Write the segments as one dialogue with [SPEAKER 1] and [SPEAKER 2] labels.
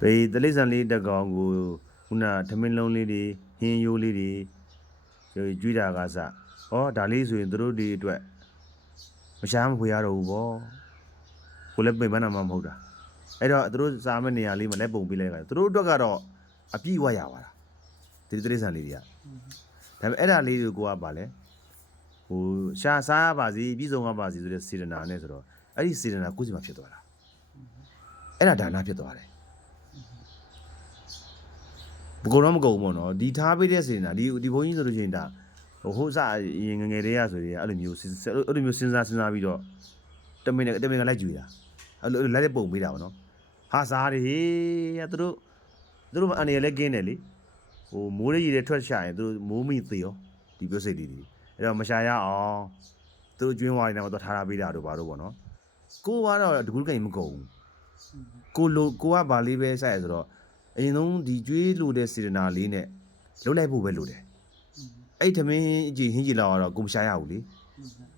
[SPEAKER 1] ပေတလိษံလေးတစ်ကောင်ကိုခုနထမင်းလုံးလေးတွေဟင်းရိုးလေးတွေကျွေးတာကစဩဒါလေးဆိုရင်သူတို့ဒီအတွက်မရှားမဖွေရတော့ဘူးဗောကိုလည်းပြင်ပန်းတာမှမဟုတ်တာအဲ့တော့သူတို့စားမယ့်နေရာလေးမှာလက်ပုံပေးလိုက်တာသူတို့အတွက်ကတော့အပြည့်ဝရပါတာဒီတလိษံလေးတွေကဒါပေမဲ့အဲ့ဒါလေးတွေကိုကပါလဲဟိုရှားစားရပါစီပြည်စုံရပါစီဆိုတဲ့စေတနာနဲ့ဆိုတော့အဲ့ဒီစေတနာကိုယ်စီမှာဖြစ်သွားတာအဲ့ဒါဒါနဖြစ်သွားတယ် မကုန်တော့မကုန်ဘူးပေါ့နော်ဒီထားပေးတဲ့စေတနာဒီဒီဘုန်းကြီးဆိုလို့ရှိရင်ဒါဟိုဟိုစအရင်ငယ်ငယ်တည်းရဆိုရင်အဲ့လိုမျိုးစဉ်အဲ့လိုမျိုးစဉ်းစားစဉ်းစားပြီးတော့တမင်နဲ့တမင်ကလိုက်ကြွေတာအဲ့လိုလိုက်တဲ့ပုံပေးတာပေါ့နော်ဟာစားတယ်ဟေးသူတို့သူတို့အနေနဲ့လည်းကင်းတယ်လေဟိုမိုးရည်တွေထွက်ရှာရင်သူတို့မိုးမိသေးရောဒီပြောစိတ်လေးတွေအဲ့တော့မရှာရအောင်သူတို့ကျွင်းဝါးနေတော့ထားထားပေးတာတို့ဘာတို့ပေါ့နော်ကိုကတော့တကူးကိန်မကုန်ဘူးကိုလိုကိုကဗာလေးပဲစိုက်ရဆိုတော့ အရင်ဆုံးဒီကျွေးလိုတဲ့စေတနာလေးနဲ့လုံးလိုက်ဖို့ပဲလိုတယ်အဲ့ထမင်းအကြည့်ဟင်းကြည့်လောက်ကတော့ကိုမရှာရဘူးလေ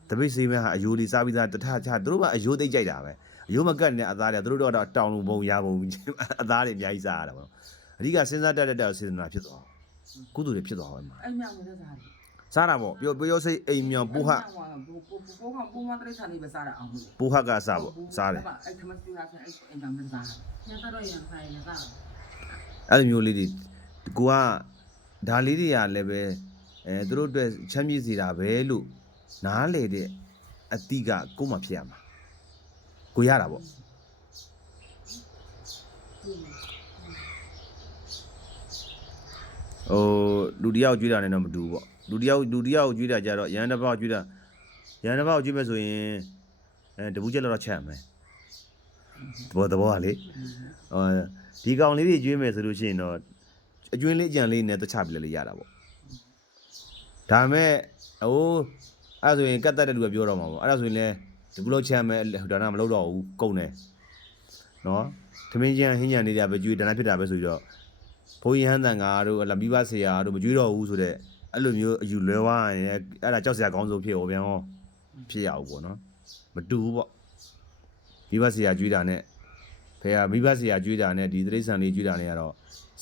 [SPEAKER 1] တပိတ်စေးမဟာအယိုးလေးစားပြီးသားတထချသူတို့ကအယိုးသိမ့်ကြိုက်တာပဲအယိုးမကတ်နေတဲ့အသားတွေသူတို့တော့တောင်လုံပုံရပုံအသားတွေအများကြီးစားရတာပေါ့အဓိကစဉ်းစားတတ်တဲ့စေတနာဖြစ်သွားကုသိုလ်တွေဖြစ်သွားပါမှာ
[SPEAKER 2] အဲ့မြောင်နေတဲ့စားတယ်
[SPEAKER 1] စားတာပေါ့ပြောပြောစိတ်အိမ်မြောင်ပိုးဟ
[SPEAKER 2] ပိုးပိုးပိုးကောင်ပိုးမတရိษံလေးပဲစားရအောင်လို့
[SPEAKER 1] ပိုးဟကစားပေါ့စားတယ်
[SPEAKER 2] အဲ့ခမစပြတာအဲ့အိမ်တောင်နဲ့စားတယ်
[SPEAKER 3] ညတော့ရံဆိုင်ရတာ
[SPEAKER 1] အဲ့လိုမျိုးလေးတွေကိုကဒါလေးတွေကလည်းပဲအဲသူတို့အတွက်ချမ်းမြေ့စေတာပဲလို့နားလေတဲ့အတိကကိုယ်မှဖြစ်ရမှာကိုရတာပေါ့ဟိုလူတယောက်ကျွေးတာနဲ့တော့မတူဘူးပေါ့လူတယောက်လူတယောက်ကျွေးတာကြတော့ရန်တစ်ပေါက်ကျွေးတာရန်တစ်ပေါက်ကျွေးမယ်ဆိုရင်အဲတပူးချက်လောက်တော့ချက်ရမယ် သဘောသဘောကလေဟောဒီကောင်လေးတွေကျွေးမယ်ဆိုလို့ရှိရင်တော့အကျွင်းလေးအကြံလေးနဲ့တခြားပြလဲလေးရတာပေါ့ဒါမဲ့ဟိုအဲ့ဒါဆိုရင်ကတ်တက်တဲ့လူကပြောတော့မှာပေါ့အဲ့ဒါဆိုရင်လည်းဒီကုလို့ချက်မယ်ဒါနမလုပ်တော့ဘူးကုန်တယ်နော်သမင်းချမ်းဟင်းချမ်းလေးတွေပဲကျွေးဒါနဖြစ်တာပဲဆိုပြီးတော့ဘိုးရဟန်းတန်ကတို့အလမိဘဆရာတို့မကြွေးတော့ဘူးဆိုတော့အဲ့လိုမျိုးအယူလွဲသွားရင်လည်းအဲ့ဒါကြောက်စရာကောင်းဆုံးဖြစ်ဟောပြန်ဟောဖြစ်ရအောင်ပေါ့နော်မတူဘူးပေါ့ မိဘဆရာကြွေးတာနဲ့ဖေကမိဘဆရာကြွေးတာနဲ့ဒီတိရစ္ဆာန်လေးကြွေးတာနဲ့ကတော့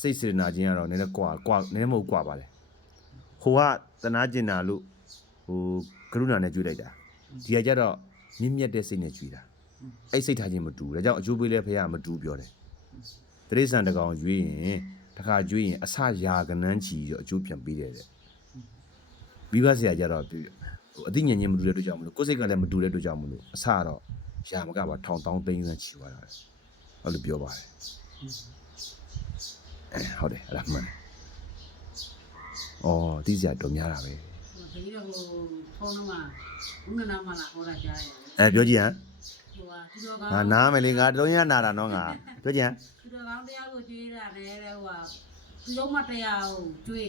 [SPEAKER 1] စိတ်စေတနာချင်းကတော့နည်းနည်းကွာကွာနည်းနည်းမဟုတ်ကွာပါလေဟိုကတနာကျင်တာလို့ဟိုကရုဏာနဲ့ကြွေးလိုက်တာဒီကကြတော့မြင့်မြတ်တဲ့စိတ်နဲ့ကြွေးတာအဲ့စိတ်ထားချင်းမတူဘူးဒါကြောင့်အကျိုးပေးလဲဖေကမတူပြောတယ်တရိษံတကောင်ရွေးရင်တစ်ခါကျွေးရင်အစရာကနန်းချီတော့အကျိုးပြန်ပေးတယ်တဲ့မိဘဆရာကြတော့ဟိုအသိဉာဏ်ချင်းမတူတဲ့အတွက်ကြောင့်မလို့ကိုယ်စိတ်ကလည်းမတူတဲ့အတွက်ကြောင့်မလို့အစတော့ ရာမကပါထောင်တောင်းသိန်းစမ်းချီသွားတာလေအဲ့လိုပြောပါတယ်အဲဟုတ်တယ်အဲ့ဒါမှန်တယ်အော်ဒီစရာတော့များတာပဲ
[SPEAKER 3] ဒီတော့ဟိုဖုန်းမှာဦးနနာမလာဟောတာကြားရတယ်
[SPEAKER 1] အဲပြောကြည့်ဟမ်
[SPEAKER 3] ဟိုဟာဒီတော့ကော
[SPEAKER 1] ငါနားမယ်လေငါတုံးရနာတာနော်ငါပြောကြည့်ဟမ်
[SPEAKER 3] ဒီတော့ကောင်းတရားကိုကျွေးတာနဲ့တဲ့ဟိုဟာဒီလုံးမတရားကိုကျွေး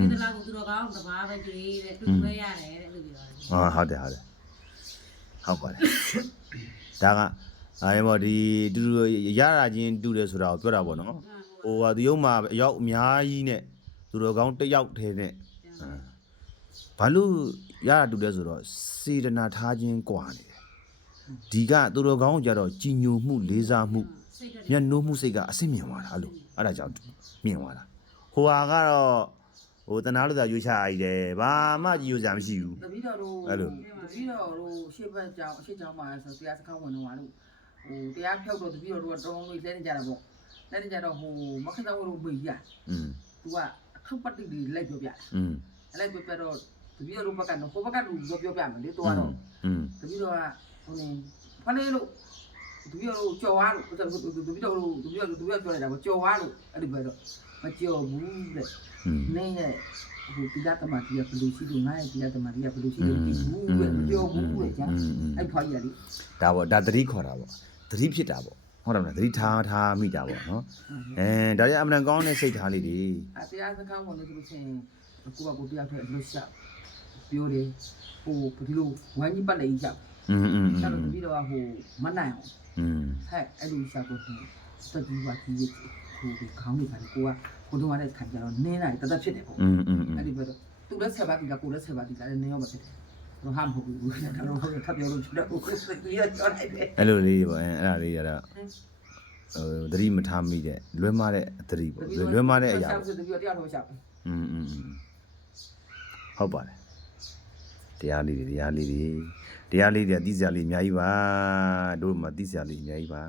[SPEAKER 3] ဒီတလားကိုဒီတော့ကောင်းတဘာပဲကျွေးတဲ့တူပဲရတယ်တဲ့လို့ပြောတယ်
[SPEAKER 1] ဟောဟုတ်တယ်ဟုတ်တယ်ဟုတ်ပါတယ် ဒါကအဲမော်ဒီတူတူရရချင်းတူတယ်ဆိုတာကိုပြောတာပေါ့နော် ဟိုဟာဒီရုံမှာအရောက်အများကြီးနဲ့သူတော်ကောင်းတစ်ယောက်ထဲနဲ့ဘာလို့ရတာတူလဲဆိုတော့စေတနာထားခြင်းกว่าနေတယ်ဒီကသူတော်ကောင်းကြတော့ကြည်ညိုမှုလေးစားမှု
[SPEAKER 3] စိတ်ဓာတ်
[SPEAKER 1] မျက်နှိုးမှုစိတ်ကအဆင့်မြင့်သွားတာအဲ့လိုအဲ့ဒါကြောင့်မြင့်သွားတာဟိုဟာကတော့ ဟိုတနာလို့သာရွေးချရည်တယ်ဘာမှကြည်ညိုစရာမရှိဘူး
[SPEAKER 2] တပီတော်တို့
[SPEAKER 1] အဲ့လို
[SPEAKER 2] တပီတော်တို့ရှေ့ဘက်ကြောင်အရှိကြောင်မှာဆိုတရားစခန်းဝင်တော့လို့ဟိုတရားဖြောက်တော့တပီတော်တို့ကတောင်းလို့လဲနေကြတာပေါ့လဲနေကြတော့ဟိုမခက်တော့လို့မေးရ
[SPEAKER 1] อืม
[SPEAKER 2] သူကအထောက်ပတ်တိတွေလိုက်ပြောပြတာ
[SPEAKER 1] อืม
[SPEAKER 2] လိုက်ပြောပြတော့တပီတော်တို့ဘက်ကတော့ဟိုဘက်ကလူပြောပြောပြမယ်လေတော့တော့
[SPEAKER 1] อืม
[SPEAKER 2] တပီတော်ကဟိုနေဖလေးလို့တပီတော်တို့ကြော်သွားလို့တပီတော်တို့တပီတော်တို့တပီတော်ပြောလိုက်တာပေါ့ကြော်သွားလို့အဲ့ဒီပြောတော့ မကြော်ဘူးတဲ့
[SPEAKER 1] อืม
[SPEAKER 2] နေရဲ့ဟိုတိရသမတိရဘလူရှိလို့ငါရဲ့တိရသမတိရဘလူရှိလို့ဒီဘူးပဲမကြော်ဘူးပဲကြာအဲ့ဖွားကြီးရလေ
[SPEAKER 1] ဒါပေါ့ဒါသတိခေါ်တာပေါ့သတိဖြစ်တာပေါ့ဟုတ်တယ်မလားသတိထားထားမိတာပေါ့နော်အဲဒါကြအမှန်ကောင်းတဲ့စိတ်ထားလေးတွေ
[SPEAKER 2] အတရားစကားဝင်လို့ဆိုလို့ချင်းကိုကကိုတရားထဲအလို့ရှာပြောတယ်ဟိုဒီလိုဝမ်းကြီးပတ်နေကြီးရှာ
[SPEAKER 1] อืมอืม
[SPEAKER 2] ရှာတော့ပြီးတော့ဟိုမနိုင်အောင်
[SPEAKER 1] อืม
[SPEAKER 2] ဟဲ့အဲ့လိုရှာတော့ဟိုတတိဝါကြီး ကိုကိုခေါင်းတွေပါလေကိုကကိုတော့ရတဲ့ခံကြတော့နင်းလာတသက်ဖြစ်တယ်ပေါ့
[SPEAKER 1] อืมอืม
[SPEAKER 2] အဲ့ဒီပဲတော့သူလည်းဆက်ပါတီလာကိုလည်းဆက်ပါတီလာလည်းနင်းရောမဖြစ်တယ်တော့ဟာမဟုတ်ဘူးကျွန်တော်တို့ထပ်ပြောလို့ကျွန်တော်ကိုယ်စိတ်ကြီးရကြောက်လိုက်တယ်
[SPEAKER 1] အဲ့လိုလေးပေါ့အဲ့အဲ့ဒါလေးရတော့ဟိုသတိမထားမိတဲ့လွဲမှားတဲ့သတိပေါ့လွဲမှားတဲ့အရာပေါ့
[SPEAKER 2] တရားတော်ရှာ
[SPEAKER 1] อืมอืมဟုတ်ပါတယ်တရားလေးတွေတရားလေးတွေတရားလေးတွေအသိစရာလေးအများကြီးပါတို့မှာသိစရာလေးအများကြီးပါ